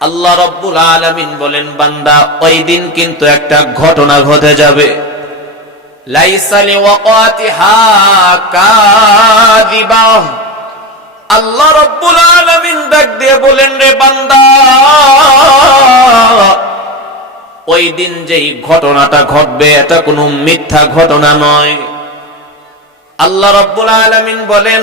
আল্লাহ রব্বুল আলামিন বলেন, বান্দা, ওই দিন কিন্তু একটা ঘটনা ঘটে যাবে। আল্লাহ রব্বুল আলমিন ডাক দিয়ে বলেন, রে বান্দা, ওই দিন যেই ঘটনাটা ঘটবে, এটা কোনো মিথ্যা ঘটনা নয়। আল্লাহ রব্বুল আলামিন বলেন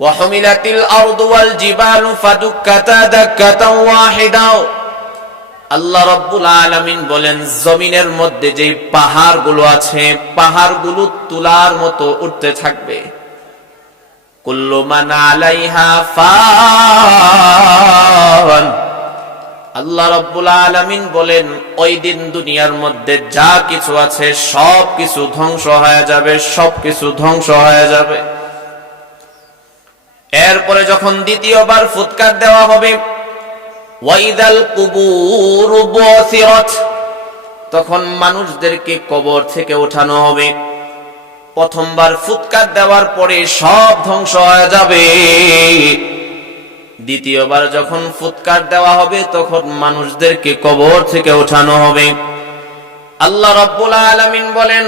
وحملت الأرض والجبال فدكتا دكة واحدة আল্লাহ রব্বুল আলামিন বলেন জমিনের মধ্যে যে পাহাড়গুলো আছে পাহাড়গুলো তুলার মতো উঠতে থাকবে কুল্লু মান আলাইহা ফান আল্লাহ রব্বুল আলামিন বলেন ওই দিন দুনিয়ার মধ্যে যা কিছু আছে সব কিছু ধ্বংস হয়ে যাবে সব কিছু ধ্বংস হয়ে যাবে এরপরে যখন দ্বিতীয়বার ফুৎকার দেওয়া হবে, ওয়াইদাল তখন মানুষদেরকে কবর থেকে ওঠানো হবে। প্রথমবার ফুৎকার দেওয়ার পরে সব ধ্বংস হয়ে যাবে। দ্বিতীয়বার যখন ফুৎকার দেওয়া হবে, তখন মানুষদেরকে কবর থেকে ওঠানো হবে। আল্লাহ রাব্বুল আলামিন বলেন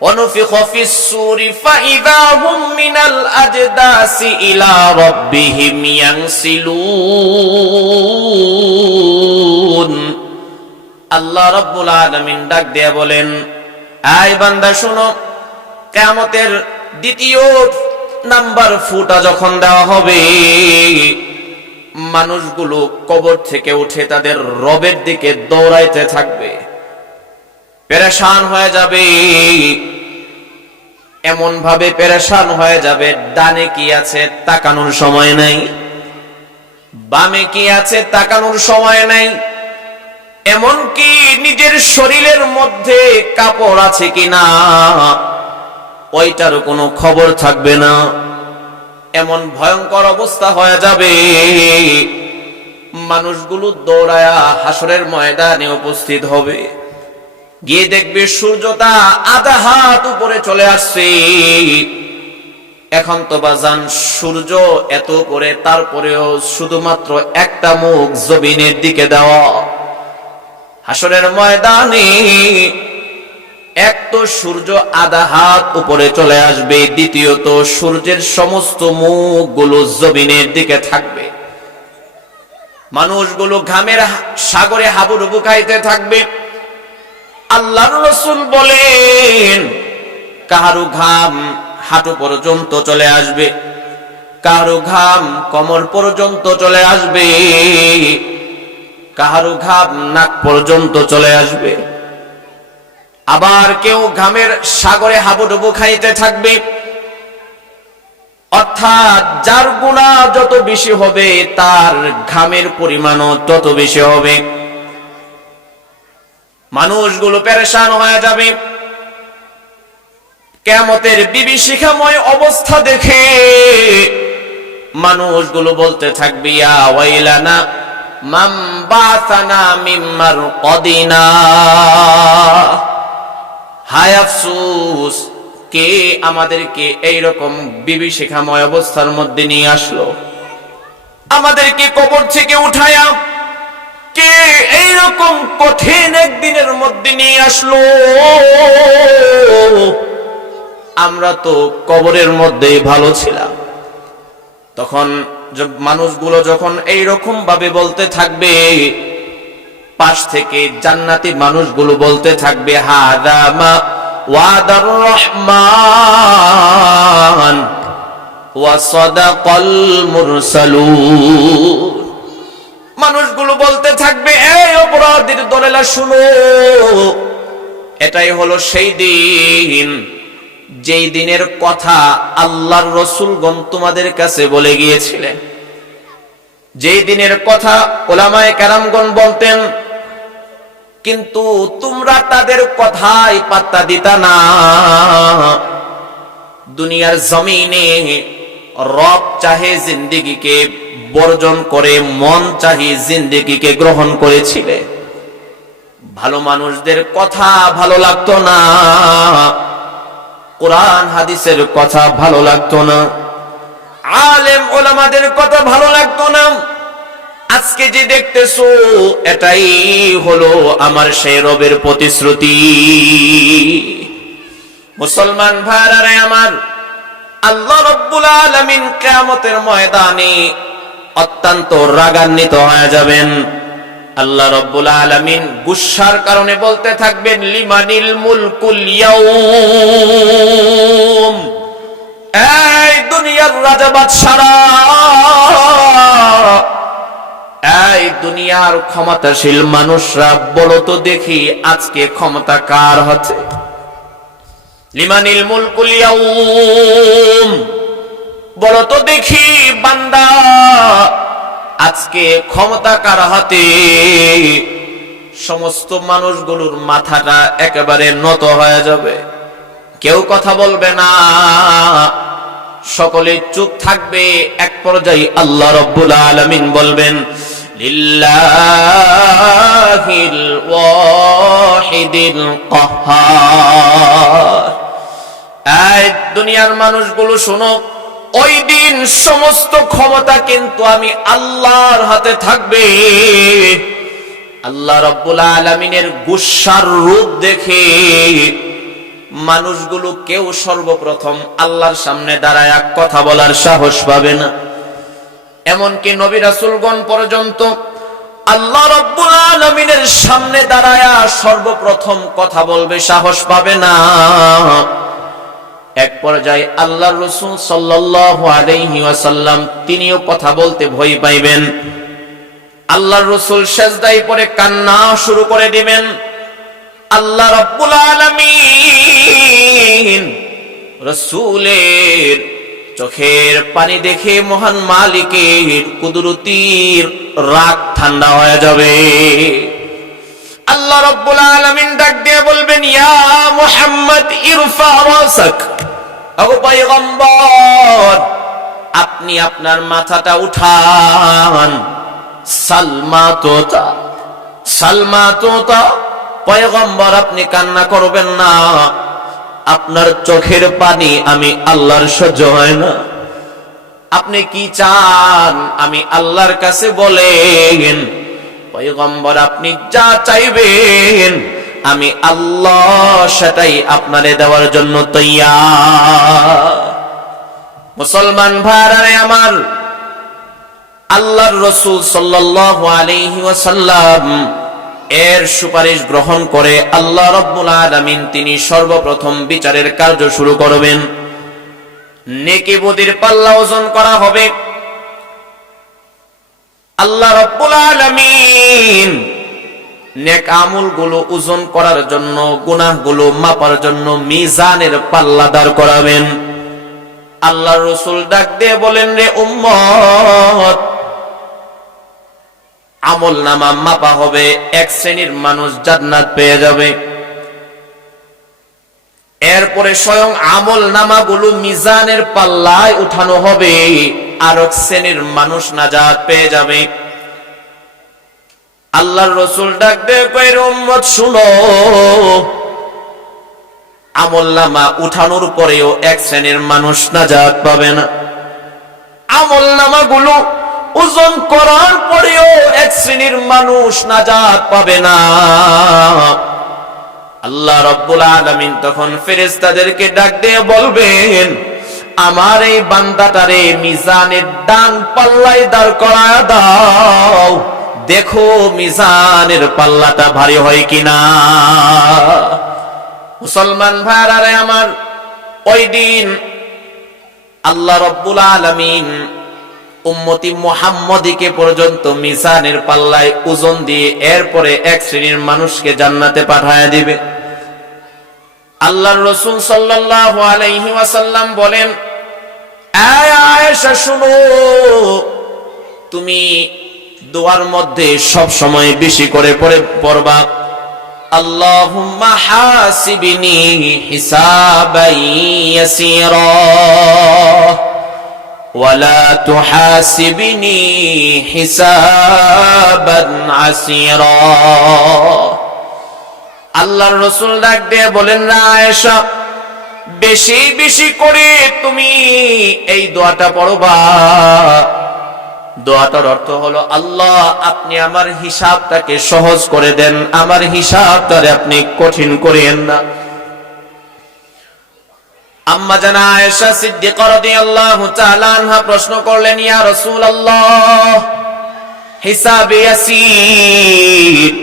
ونفخ في السور فإذا هم من الأجداث إلى ربهم ينسلون আল্লাহ রব্বুল আলামিন ডাক দিয়ে বলেন আয় বান্দা শোনো কিয়ামতের দ্বিতীয় নাম্বার ফুটা যখন দেওয়া হবে মানুষগুলো কবর থেকে উঠে তাদের রবের দিকে দৌড়াইতে থাকবে পেরেশান হয়ে যাবে এমন ভাবে পেরেশান হয়ে যাবে, ডানে কি আছে তাকানোর সময় নাই, বামে কি আছে তাকানোর সময় নাই এমন কি নিজের শরীরের মধ্যে কাপড় আছে কিনা, ওইটারও কোনো খবর থাকবে না। এমন ভয়ঙ্কর অবস্থা হয়ে যাবে, মানুষগুলো দৌড়ায়া হাসরের ময়দানে উপস্থিত হবে। গিয়ে দেখবে সূর্যটা আধা হাত উপরে চলে আসছে। এখন তো বাজান সূর্য এত করে তারপরেও শুধুমাত্র একটা মুখ জমিনের দিকে দেওয়া। হাসরের ময়দানে এক তো সূর্য আধা হাত উপরে চলে আসবে, দ্বিতীয়ত সূর্যের সমস্ত মুখগুলো জমিনের দিকে থাকবে। মানুষগুলো ঘামের সাগরে হাবুডুবু খাইতে থাকবে। আল্লাহর রসুল বলেন কাহারু ঘাম হাঁটু পর্যন্ত চলে আসবে কাহারু ঘাম কমর পর্যন্ত চলে আসবে কাহারু ঘাম নাক পর্যন্ত চলে আসবে। আবার কেউ ঘামের সাগরে হাবুডুবু খাইতে থাকবে, অর্থাৎ যার গুণা যত বেশি হবে, তার ঘামের পরিমাণও তত বেশি হবে। মানুষগুলো পেরেশান হয়ে যাবে। কেমতের বিভীষিকাময় অবস্থা দেখে মানুষগুলো বলতে থাকবে, ইয়া ওয়াইলানা মিম্মার কদিনা। হায় কে আমাদেরকে এইরকম বিভীষিকাময় অবস্থার মধ্যে নিয়ে আসলো? আমাদেরকে কবর থেকে উঠায়া কে এইরকম কঠিন একদিনের মধ্যে নিয়ে আসলো? আমরা তো কবরের মধ্যেই ভালো ছিলাম। তখন মানুষগুলো যখন এইরকম ভাবে বলতে থাকবে, পাশ থেকে জান্নাতি মানুষগুলো বলতে থাকবে হাদামা ওয়াদার রহমান ওয়াসাদাকাল মুরসালুন। মানুষগুলো বলতে থাকবে, এই অপরাধীর দলেলা শুনো, এটাই হলো সেই দিন, যেই দিনের কথা আল্লাহর রসুলগণ তোমাদের কাছে বলে গিয়েছিলেন। যেই দিনের কথা ওলামায় কারামগণ বলতেন, কিন্তু তোমরা তাদের কথাই পাত্তা দিতা না। দুনিয়ার জমিনে রব চাহে জিন্দিগিকে বর্জন করে মন চাহি জিন্দিগিকে গ্রহণ করেছিলে। ভালো মানুষদের কথা ভালো লাগতো না। কোরআন, হাদিসের কথা ভালো লাগতো না। আলেম ওলামাদের কথা ভালো লাগতো না। আজকে যে দেখতেছো, এটাই হলো আমার সেই রবের প্রতিশ্রুতি। মুসলমান ভাইরারে আমার, আল্লাহ রব্বুল আলামিন কিয়ামতের ময়দানে অত্যন্ত রাগান্বিত হয়ে যাবেন। আল্লাহ রব্বুল আলামিন গুসার কারণে বলতে থাকবেন, লিমানিল মুলকুল ইয়াউম। এই দুনিয়ার রাজা বাদশারা, এই দুনিয়ার ক্ষমতাশীল মানুষরা, বলো তো দেখি আজকে ক্ষমতা কার হচ্ছে? লিমানিল মুলকুল ইয়াউম। বলো তো দেখি বান্দা। আজকে ক্ষমতা কার হাতে? সমস্ত মানুষগুলোর মাথাটা একেবারে নত হয়ে যাবে। কেউ কথা বলবে না। সকলে চুপ থাকবে। এক পর্যায়ে আল্লাহ রব্বুল আলামিন বলবেন দুনিয়ার মানুষগুলো শোনো ওই দিন সমস্ত ক্ষমতা কিন্তু আমি আল্লাহর হাতে থাকবে। আল্লাহ রব্বুল আলমিনের গুসার রূপ দেখে মানুষগুলো কেউ সর্বপ্রথম আল্লাহর সামনে দাঁড়ায় কথা বলার সাহস পাবে না। এমনকি নবী রাসূলগণ পর্যন্ত আল্লাহ রব্বুল আলমিনের সামনে দাঁড়ায় সর্বপ্রথম কথা বলবে সাহস পাবে না। এক পর্যায়ে আল্লাহ রসুল আলাইহি ওয়াসাল্লাম তিনিও কথা বলতে ভয় পাইবেন। আল্লাহ রসুল সেজদাই পরে কান্না শুরু করে দিবেন। আল্লাহ রব্বুল আলামিন রসুলের চোখের পানি দেখে মহান মালিকের কুদরতির রাগ ঠান্ডা হয়ে যাবে। আল্লাহ রব্বুল আলামিন ডাক দিয়ে বলবেন, ইয়া মুহাম্মদ, ইরফা রাসাক। পয়গম্বর, আপনি আপনার মাথাটা উঠান। সালমা তোতা সালমা তোতা পয়গম্বর, আপনি কান্না করবেন না। আপনার চোখের পানি আমি আল্লাহর সহ্য হয় না। আপনি কি চান আমি আল্লাহর কাছে বলেন? পয়গম্বর, আপনি যা চাইবেন, আমি আল্লাহ সেটাই আপনারে দেওয়ার জন্য তৈয়া মুসলমান ভাইরারে আমার, আল্লাহর রসুল সাল্লাল্লাহু আলাইহি এর সুপারিশ গ্রহণ করে আল্লাহ রব্বুল আলামিন তিনি সর্বপ্রথম বিচারের কার্য শুরু করবেন। নেকি বদির পাল্লা ওজন করা হবে। আল্লাহ রব্বুল আলামিন নেক আমলগুলো ওজন করার জন্য গুনাহগুলো মাপার জন্য মিজানের পাল্লা দাঁড় করাবেন। আল্লাহ রসুল ডাক দিয়ে বলেন, রে উম্মত আমল নামা মাপা হবে, এক শ্রেণির মানুষ জান্নাত পেয়ে যাবে। এরপরে স্বয়ং আমল নামাগুলো মিজানের পাল্লায় উঠানো হবে, আর এক শ্রেণির মানুষ নাজাত পেয়ে যাবে। আল্লাহর রসুল ডাক দিয়ে কয়ের উম্মত, শুনো। আমল নামা উঠানোর পরেও এক শ্রেণির মানুষ নাজাত পাবে না। আমল নামাগুলো ওজন করার পরেও এক শ্রেণির মানুষ নাজাত পাবে না। আল্লাহ রব্বুল আলমিন তখন ফেরেস্তাদেরকে ডাক দিয়ে বলবেন, আমার এই বান্দাটারে মিজানের ডান পাল্লাই দাঁড় করা দাও। দেখো মিজানের পাল্লাটা ভারী হয় কিনা। মুসলমান ভাইয়ারে আমার, ওই দিন আল্লাহ রব্বুল আলমিন উম্মতি মোহাম্মদীকে পর্যন্ত মিজানের পাল্লায় ওজন দিয়ে এরপরে এক শ্রেণির মানুষকে জান্নাতে পাঠায় দিবে। আল্লাহর রসুল সাল্লাল্লাহু আলাইহি ওয়াসাল্লাম বলেন, আয় আয়েশা, শুনো, তুমি দোয়ার মধ্যে সব সময় বেশি করে পড়ে পড়বা। আল্লাহুম্মা হাসিবিনি হিসাবাই ইয়াসিরা। ওয়ালা তুহাসিবিনি হিসাবান আসিরা। আল্লাহর রাসূল ডাক দিয়ে বলেন, না আয়েশা, বেশি বেশি করে তুমি এই দোয়াটা পড়বা। দোয়াটার অর্থ হলো, আল্লাহ, আপনি আমার হিসাবটাকে সহজ করে দেন, আমার হিসাবটারে আপনি কঠিন করিয়েন না। আম্মা জানা আয়েশা সিদ্দিকা রাদিয়াল্লাহু তাআলা আনহা প্রশ্ন করলেন, ইয়া রাসূলুল্লাহ, হিসাবে ইয়াসির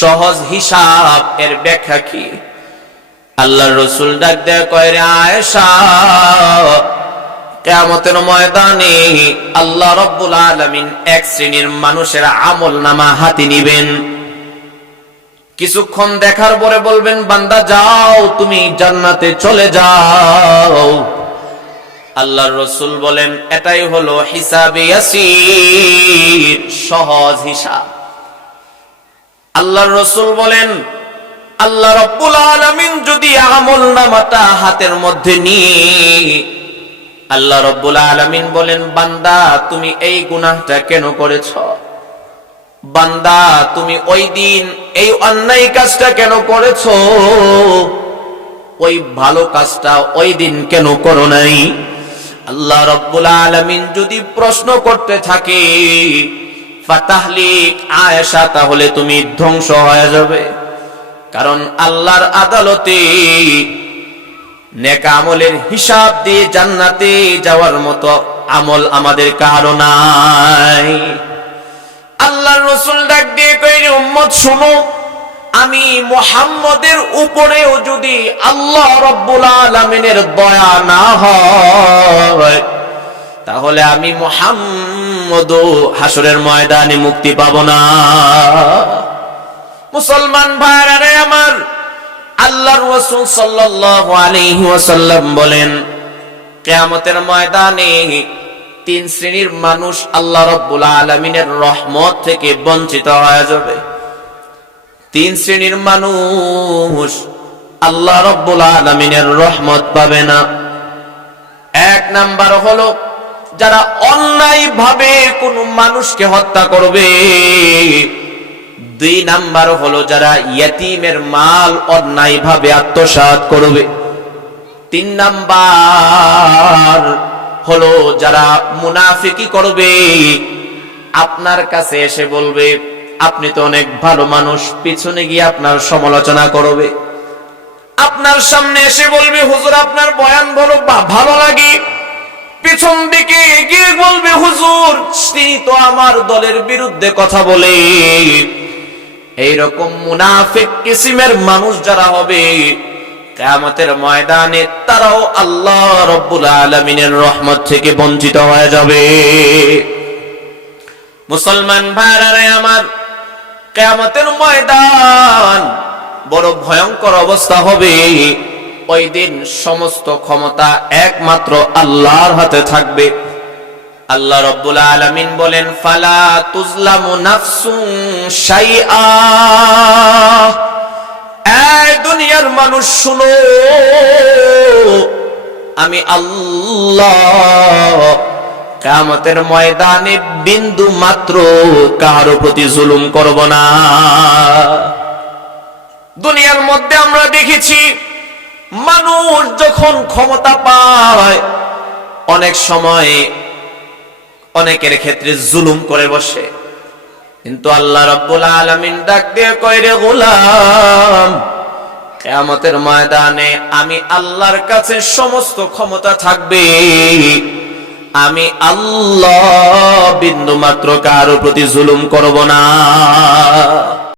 সহজ হিসাব এর ব্যাখ্যা কি? আল্লাহর রাসূল ডাক দেয় কয়, রে আয়েশা কিয়ামতের ময়দানে আল্লাহ রাব্বুল আলামিন এক শ্রেণির মানুষের আমল নামা হাতে নিবেন। কিছুক্ষণ দেখার পরে বলবেন, বান্দা যাও, তুমি জান্নাতে চলে যাও। আল্লাহর রসুল বলেন, এটাই হলো হিসাবে সহজ হিসাব। আল্লাহ রসুল বলেন, আল্লাহ রব্বুল আলামিন যদি আমল নামাটা হাতের মধ্যে নিয়ে আল্লাহ রব্বুল আলামিন বলেন, বান্দা, তুমি এই গুনাহটা কেন করেছ? বান্দা, তুমি ওই দিন এই অন্যায় কাজটা কেন করেছ? ওই ভালো কাজটা ওই দিন কেন করো নাই? আল্লাহ রব্বুল আলমিন যদি প্রশ্ন করতে থাকে, ফাতাহলিক আয়েশা, তাহলে তুমি ধ্বংস হয়ে যাবে। কারণ আল্লাহর আদালতে নেক আমলের হিসাব দিয়ে জান্নাতে যাওয়ার মতো আমল আমাদের কারও নাই। আল্লাহ রসুল ডাক দিয়ে কইরে, উম্মত, শুনো, আমি মোহাম্মদের উপরেও যদি আল্লাহ রব্বুল আলমিনের দয়া না হয়, তাহলে আমি মোহাম্মদ হাসরের ময়দানে মুক্তি পাব না। মুসলমান ভাইরারে আমার আল্লাহর রসুল সাল্লাল্লাহু আলাইহি ওয়াসাল্লাম বলেন, কিয়ামতের ময়দানে তিন শ্রেণির মানুষ আল্লাহ রব্বুল আলমিনের রহমত থেকে বঞ্চিত হয়ে যাবে। তিন শ্রেণির মানুষ আল্লাহ রব্বুল আলমিনের রহমত পাবে না। এক নাম্বার হলো, যারা অন্যায় ভাবে কোন মানুষকে হত্যা করবে দুই নাম্বার হলো যারা ইয়াতিমের মাল অন্যায় ভাবে আত্মসাৎ করবে। তিন নাম্বার হলো যারা মুনাফিকি করবে, আপনার কাছে এসে বলবে, আপনি তো অনেক ভালো মানুষ, পিছনে গিয়ে আপনার সমালোচনা করবে। আপনার সামনে এসে বলবে, হুজুর, আপনার বয়ান বলো ভালো লাগে। পিছন দিকে গিয়ে বলবে, হুজুর, তিনি তো আমার দলের বিরুদ্ধে কথা বলে এইরকম মুনাফিক কিসিমের মানুষ যারা হবে, কেয়ামতের ময়দানে তারাও আল্লাহ রব্বুল আলমিনের রহমত থেকে বঞ্চিত হয়ে যাবে। মুসলমান ভাইরারে আমার, কেয়ামতের ময়দান বড় ভয়ঙ্কর অবস্থা হবে। ওই দিন সমস্ত ক্ষমতা একমাত্র আল্লাহর হাতে থাকবে। আল্লাহ রব্বুল আলমিন বলেন, ফালা তুজলামু দুনিয়ার মানুষ, শুনো, আমি আল্লাহ কামতের ময়দানে বিন্দু মাত্র কারও প্রতি জুলুম করব না। দুনিয়ার মধ্যে আমরা দেখেছি, মানুষ যখন ক্ষমতা পায়, অনেক সময় অনেকের ক্ষেত্রে জুলুম করে বসে। কিন্তু আল্লাহ রব্বুল আলমিন ডাক দিয়ে কয়রে গোলাম, কেয়ামতের ময়দানে আমি আল্লাহর কাছে সমস্ত ক্ষমতা থাকবে। আমি আল্লাহ বিন্দু মাত্র কারও প্রতি জুলুম করব না।